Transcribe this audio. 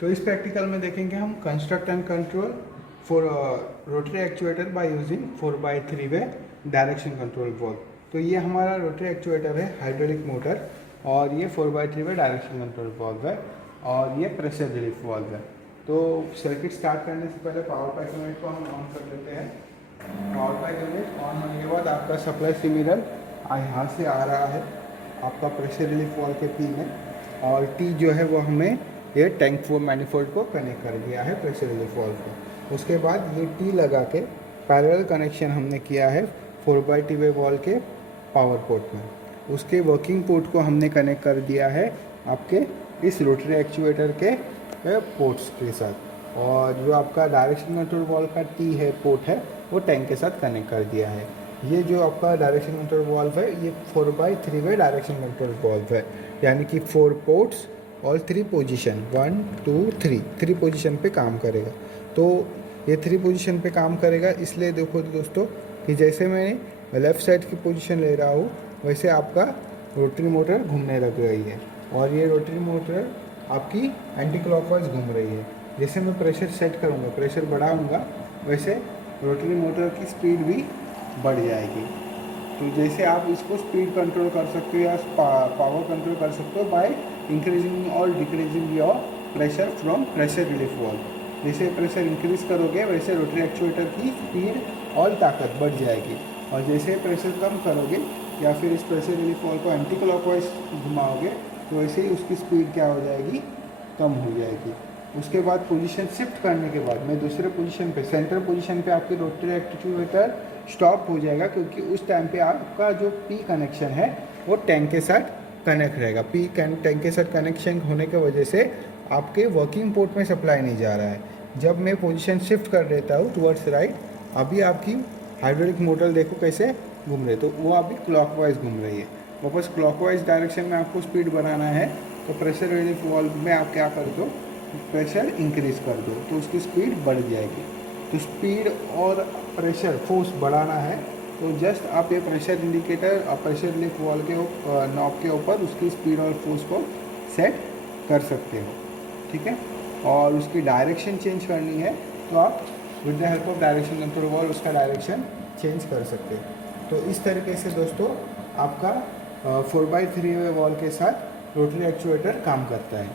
तो इस प्रैक्टिकल में देखेंगे हम construct and control for rotary actuator by using 4x3 way direction control valve. तो ये हमारा रोटरी एक्चुएटर है हाइड्रोलिक मोटर, और ये 4x3 वे डायरेक्शन कंट्रोल वॉल्व है, और ये प्रेशर रिलीफ वॉल्व है। तो सर्किट स्टार्ट करने से पहले पावर पैक यूनिट को हम ऑन कर लेते हैं। पावर पैक यूनिट ऑन होने के बाद आपका सप्लाई सिमिलर यहाँ से आ रहा है आपका प्रेशर रिलीफ वॉल्व के पी में, और टी जो है वो हमें ये टैंक फोर मैनिफोल्ड को कनेक्ट कर दिया है प्रेशर रिलीफ वॉल्व को। उसके बाद ये टी लगा के पैरेलल कनेक्शन हमने किया है 4x3 वे वॉल्व के पावर पोर्ट में। उसके वर्किंग पोर्ट को हमने कनेक्ट कर दिया है आपके इस रोटरी एक्चुएटर के पोर्ट्स के साथ, और जो आपका डायरेक्शन कंट्रोल वॉल्व का टी है पोर्ट है वो टैंक के साथ कनेक्ट कर दिया है। ये जो आपका डायरेक्शन कंट्रोल वॉल्व है ये 4x3 वे डायरेक्शन कंट्रोल वॉल्व है, यानी कि 4 पोर्ट्स और 3 पोजीशन 1 2 3 पोजीशन पे काम करेगा। तो ये 3 पोजीशन पे काम करेगा, इसलिए देखो दोस्तों कि जैसे मैं लेफ़्ट साइड की पोजीशन ले रहा हूँ वैसे आपका रोटरी मोटर घूमने लग रही है, और ये रोटरी मोटर आपकी एंटी क्लॉकवाइज घूम रही है। जैसे मैं प्रेशर सेट करूँगा, प्रेशर बढ़ाऊँगा, वैसे रोटरी मोटर की स्पीड भी बढ़ जाएगी। तो जैसे आप इसको स्पीड कंट्रोल कर सकते हो या पावर कंट्रोल कर सकते हो बाय इंक्रीजिंग और decreasing your pressure from pressure relief valve. जैसे प्रेशर इंक्रीज करोगे वैसे रोटरी एक्चुएटर की स्पीड और ताकत बढ़ जाएगी, और जैसे प्रेशर कम करोगे या फिर इस प्रेशर रिलीफ वॉल्व को एंटी क्लॉकवाइज घुमाओगे तो वैसे ही उसकी स्पीड क्या हो जाएगी, कम हो जाएगी। उसके बाद पोजीशन शिफ्ट करने के बाद मैं दूसरे पोजीशन पे सेंटर पोजीशन पे आपकी रोटरी एक्चुएटर स्टॉप हो जाएगा, क्योंकि उस टाइम पे आपका जो पी कनेक्शन है वो टैंक के साथ कनेक्ट रहेगा। पी टैंक के साथ कनेक्शन होने की वजह से आपके वर्किंग पोर्ट में सप्लाई नहीं जा रहा है। जब मैं पोजीशन शिफ्ट कर देता हूँ टुवर्ड्स राइट, अभी आपकी हाइड्रोलिक मोटर देखो कैसे घूम रही है, तो वो अभी क्लॉकवाइज घूम रही है। वापस क्लॉकवाइज डायरेक्शन में आपको स्पीड बनाना है तो प्रेशर रिलीफ वॉल्व में आप क्या कर दो, प्रेशर इंक्रीज कर दो तो उसकी स्पीड बढ़ जाएगी। तो स्पीड और प्रेशर फोर्स बढ़ाना है तो जस्ट आप ये प्रेशर इंडिकेटर और प्रेशर रिलीफ वॉल्व के नॉब के ऊपर उसकी स्पीड और फोर्स को सेट कर सकते हो, ठीक है। और उसकी डायरेक्शन चेंज करनी है तो आप with the help of direction control valve उसका डायरेक्शन चेंज कर सकते हो। तो इस तरीके से दोस्तों आपका 4x3 वे वॉल्व के साथ रोटरी एक्चुएटर काम करता है।